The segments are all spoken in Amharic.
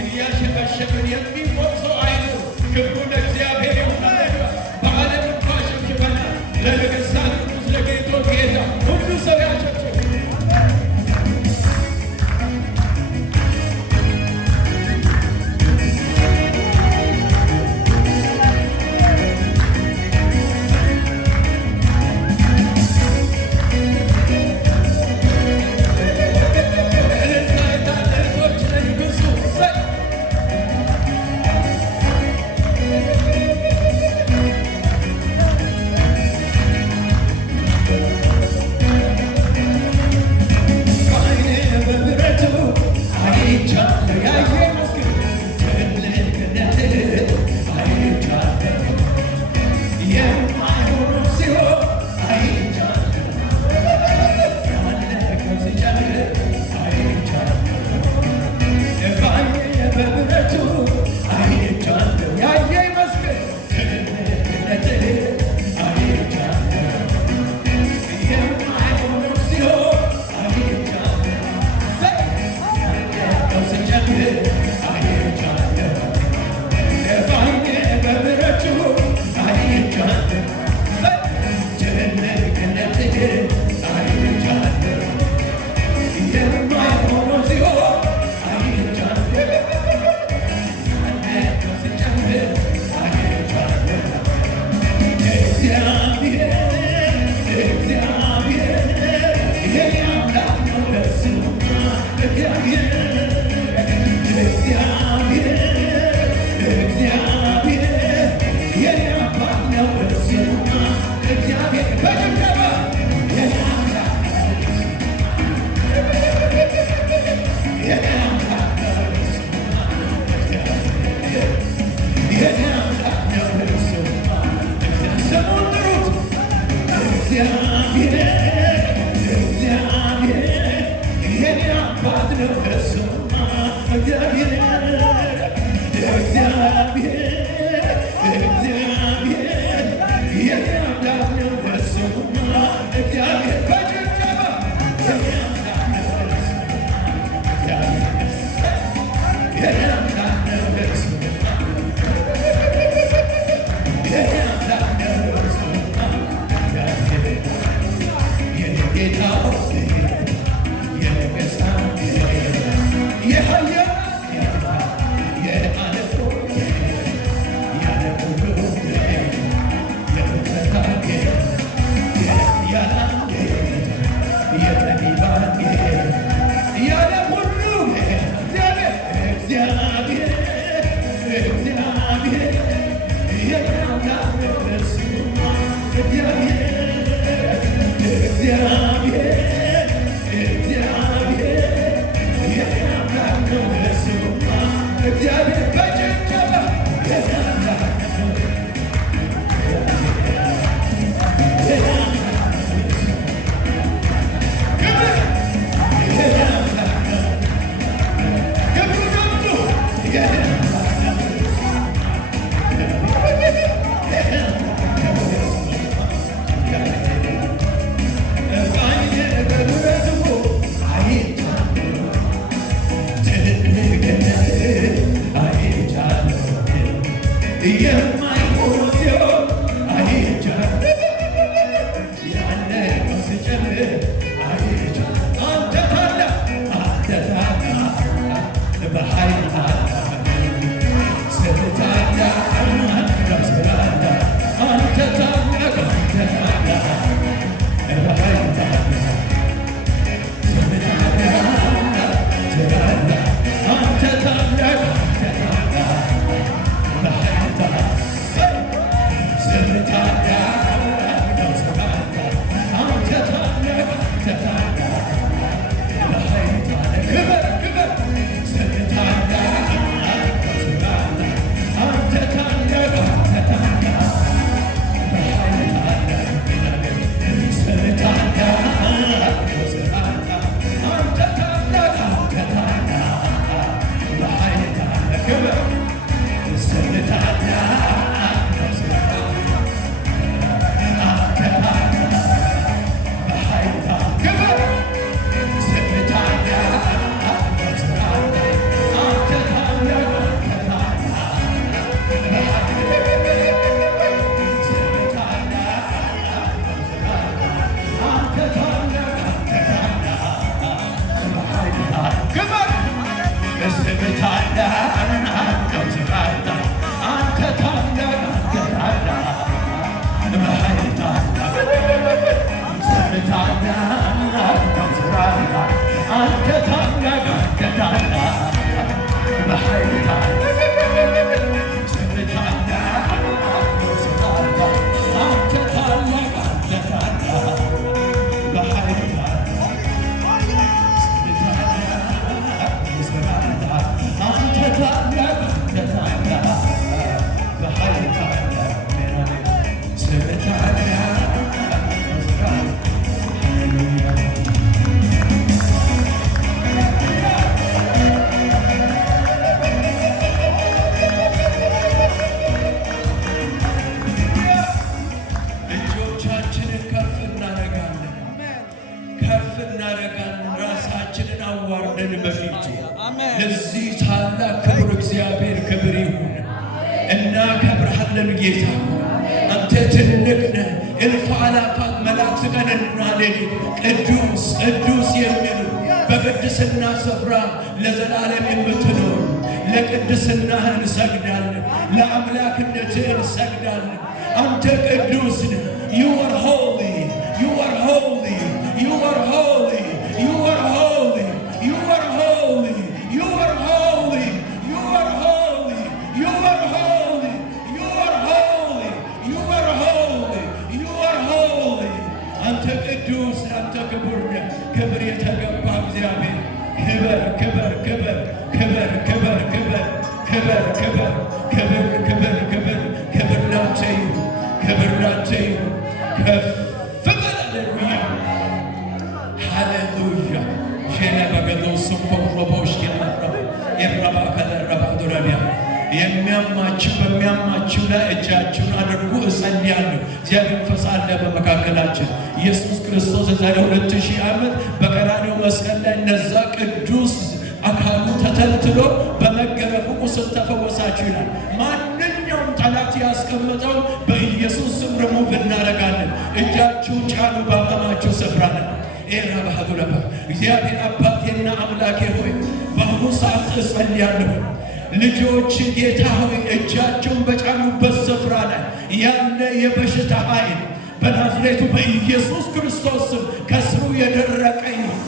እያሸበሸብን የሚሞት ሰው አይኑር። ክብሩ ለእግዚአብሔር ይሁን። በዓለም እንኳ ሸብሽበናል። ለነገሥታት ንጉሥ ለጌቶች ጌታ ሁሉ ሰው ያሸብሽብ። Behind ለዚህ ታላቅ ክብር እግዚአብሔር ክብር ይሁን። እናከብርሃለን ጌታ አንተ ትልቅ ነህ። እልፍ አእላፋት መላእክት ቀንና ሌሊት ቅዱስ ቅዱስ የሚሉ በቅድስና ስፍራ ለዘላለም የምትኖር ለቅድስናህ እንሰግዳለን፣ ለአምላክነትህ እንሰግዳለን። አንተ ቅዱስ ነህ። You are holy, you are holy, you are holy, you are holy, you are holy, you are holy, you are holy, you are holy, you are holy, you are holy, you are holy. አንተ ቅዱስ አንተ ክቡር ነህ። ክብር የተገባ እግዚአብሔር ክብር ክብር ክብር ክብር ክብር ክብር ክብር ክብር ክብር ክብር ክብር ክብር ላንተ ይሁን፣ ክብር ላንተ ይሁን። ከፍ በል ሃሌሉያ ሃሌሉያ ሼላ በገዶ ሱቆሮቦሽ የማራ የራባ ከለራባ ዶራቢያ የሚያማችሁ በሚያማችሁ ላይ እጃችሁን አድርጉ። እጸልያለሁ። እግዚአብሔር መንፈስ አለ በመካከላችን። ኢየሱስ ክርስቶስ የዛሬ 2000 ዓመት በቀራንዮ መስቀል ላይ እነዛ ቅዱስ አካሉ ተተልትሎ በመገረፉ ቁስል ተፈወሳችሁ ይላል። ማንኛውም ጠላት ያስቀመጠው በኢየሱስ ስም ሪሙቭ እናደርጋለን። እጃችሁን ጫኑ ባመማችሁ ስፍራ ላይ ኤራባሃዱላባ እግዚአብሔር አባቴና አምላኬ ሆይ በአሁኑ ሰዓት እጸልያለሁ። ልጆች ጌታ ሆይ እጃቸውን በጫኑበት ስፍራ ላይ ያለ የበሽታ ኃይል በናዝሬቱ በኢየሱስ ክርስቶስ ስም ከስሩ የደረቀ ይሁን።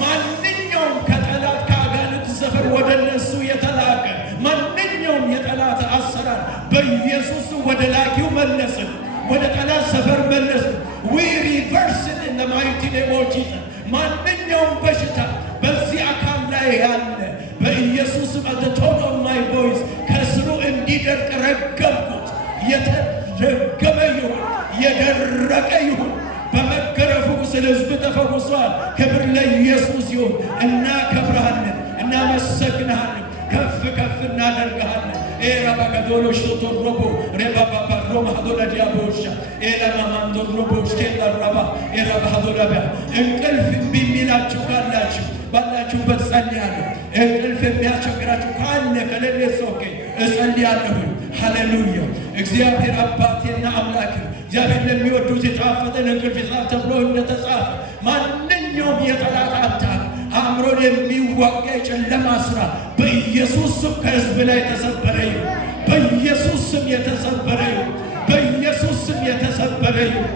ማንኛውም ከጠላት ከአጋንንት ሰፈር ወደ እነሱ የተላከ ማንኛውም የጠላት አሰራር በኢየሱስ ወደ ላኪው መለስን፣ ወደ ጠላት ሰፈር መለስን። ዊ ሪቨርስን in the mighty name of Jesus። ማንኛውም በሽታ በዚህ አካል ላይ ያለ በኢየሱስ at the tone of my voice ከስሩ እንዲደርቅ ረገምኩት። የተረገመ ይሁን፣ የደረቀ ይሁን። በመገረፉ ቁስል ሕዝብ ተፈውሷል። ክብር ለኢየሱስ ይሁን። እናከብርሃለን፣ እናመሰግንሃለን፣ ከፍ ከፍ እናደርግሃለን። ኤራባጋዶሎ ሾቶሮቦ ሬባባባ ሮማዶላ ዲያቦሻ ኤላማማንዶሮቦሽ ኬላራባ ኤራባዶላባ እንቅልፍ እምቢ የሚላችሁ ካላችሁ ባላችሁበት ጸልያለሁ። እንቅልፍ የሚያስቸግራችሁ ካለ ከሌለ ሶኬ እጸልያለሁ። ሃሌሉያ እግዚአብሔር አባቴና አምላኬ እግዚአብሔር ለሚወዱት የጣፈጠን እንቅልፍ ይሰጣል ተብሎ እንደተጻፈ ማንኛውም የጠላት አታክ አእምሮን የሚዋጋ የጨለማ ሥራ በኢየሱስ ስም ከሕዝብ ላይ የተሰበረ ይሁን። በኢየሱስ ስም የተሰበረ ይሁን። በኢየሱስ ስም የተሰበረ ይሁን።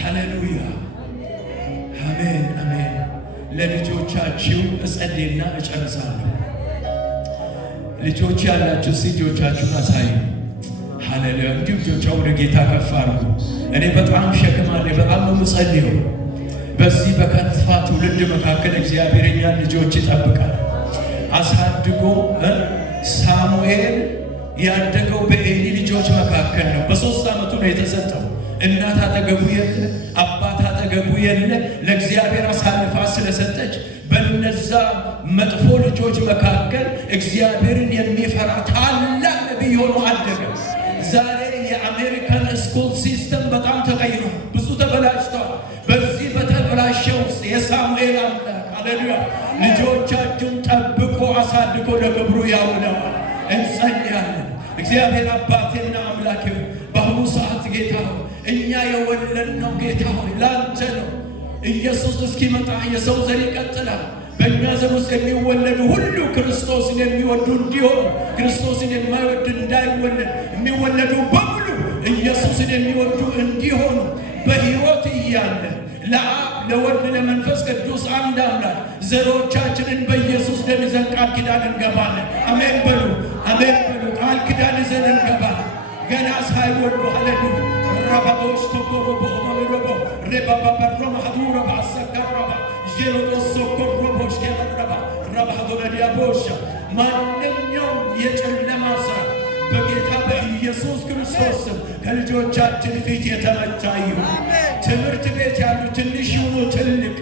ሃሌሉያ አሜን አሜን። ለልጆቻችሁ እጸልይና እጨርሳለሁ። ልጆች ያላችሁ ልጆቻችሁን አሳዩ። ሃሌሉያ እንዲሁ ልጆቻችሁ ወደ ጌታ ከፍ አድርጉ። እኔ በጣም ሸክም አለ። በጣም ነው የምጸልየው። በዚህ በከፋ ትውልድ መካከል እግዚአብሔር እኛን ልጆች ይጠብቃል። አሳድጎ ሳሙኤል ያደገው በኤሊ ልጆች መካከል ነው። በ3 ዓመቱ ነው የተሰጠው። እናት አጠገቡ የለ፣ አባት አጠገቡ የለ። ለእግዚአብሔር አሳልፋ ስለሰጠች በነዛ መጥፎ ልጆች መካከል እግዚአብሔርን የሚፈራ ታላቅ ነቢይ ሆኖ አደገ። ዛሬ የአሜሪካን ስኩል ሲስተም በጣም ተቀይሯል። ብዙ ተበላሽተዋል። በዚህ በተበላሸ ውስጥ የሳሙኤል አምላክ ሃሌሉያ ልጆቻችሁን ጠብቆ አሳድጎ ለክብሩ ያውለዋል። እንጸልያለን። እግዚአብሔር አባቴና አምላኬ በአሁኑ ሰዓት ጌታ ሆይ እኛ የወለድነው ጌታ ሆይ ላንተ ነው። ኢየሱስ እስኪመጣ የሰው ዘር ይቀጥላል። በእኛ ዘመን ውስጥ የሚወለዱ ሁሉ ክርስቶስን የሚወዱ እንዲሆኑ፣ ክርስቶስን የማይወድ እንዳይወለድ፣ የሚወለዱ በሙሉ ኢየሱስን የሚወዱ እንዲሆኑ በሕይወት እያለ ለአብ ለወልድ ለመንፈስ ቅዱስ አንድ አምላክ ዘሮቻችንን በኢየሱስ ደም ይዘን ቃል ኪዳን እንገባለን። አሜን በሉ፣ አሜን በሉ። ቃል ኪዳን ይዘን እንገባለን ገና ሳይወዱ። ሃሌሉያ ረባቦች ተቆሮቦ ማለሮቦ ረባባሮ ማሐዱራ ባሰከረባ ጄሎዶሶ ኮሮቦች ከረባ ረባዶ ዲያቦሻ ማንኛውም የጨለማ ሥራ በጌታ በኢየሱስ ክርስቶስ ከልጆቻችን ፊት የተመታ ይሁን። ትምህርት ቤት ያሉ ትንሽ ይሁኑ ትልቅ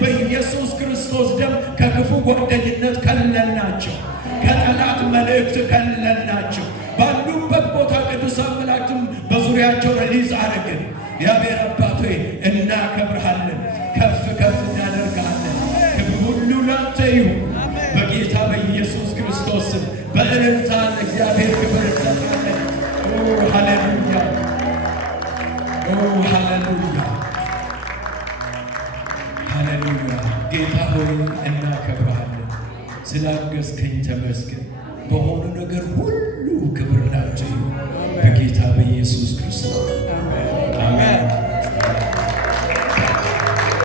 በኢየሱስ ክርስቶስ ደም ከክፉ ጓደኝነት ከለልናቸው፣ ከጠላት መልእክት ከለልናቸው። ባሉበት ቦታ ቅዱሳን መላእክትም በዙሪያቸው ሪሊዝ አድርገን እግዚአብሔር አባት ሆይ እናከብርሃለን፣ ከፍ ከፍ እናደርግሃለን። ክብር ሁሉ ላንተ ይሁን በጌታ በኢየሱስ ክርስቶስ በእልልታ እግዚአብሔር ክብር እንሰጣለን። ሃሌሉያ ሃሌሉያ ሃሌሉያ። ጌታ ሆይ እናከብርሃለን። ስላገዝከኝ ተመስገን። በሆነ ነገር ሁሉ ክብር ላንተ ይሁን በጌታ በኢየሱስ ክርስቶስ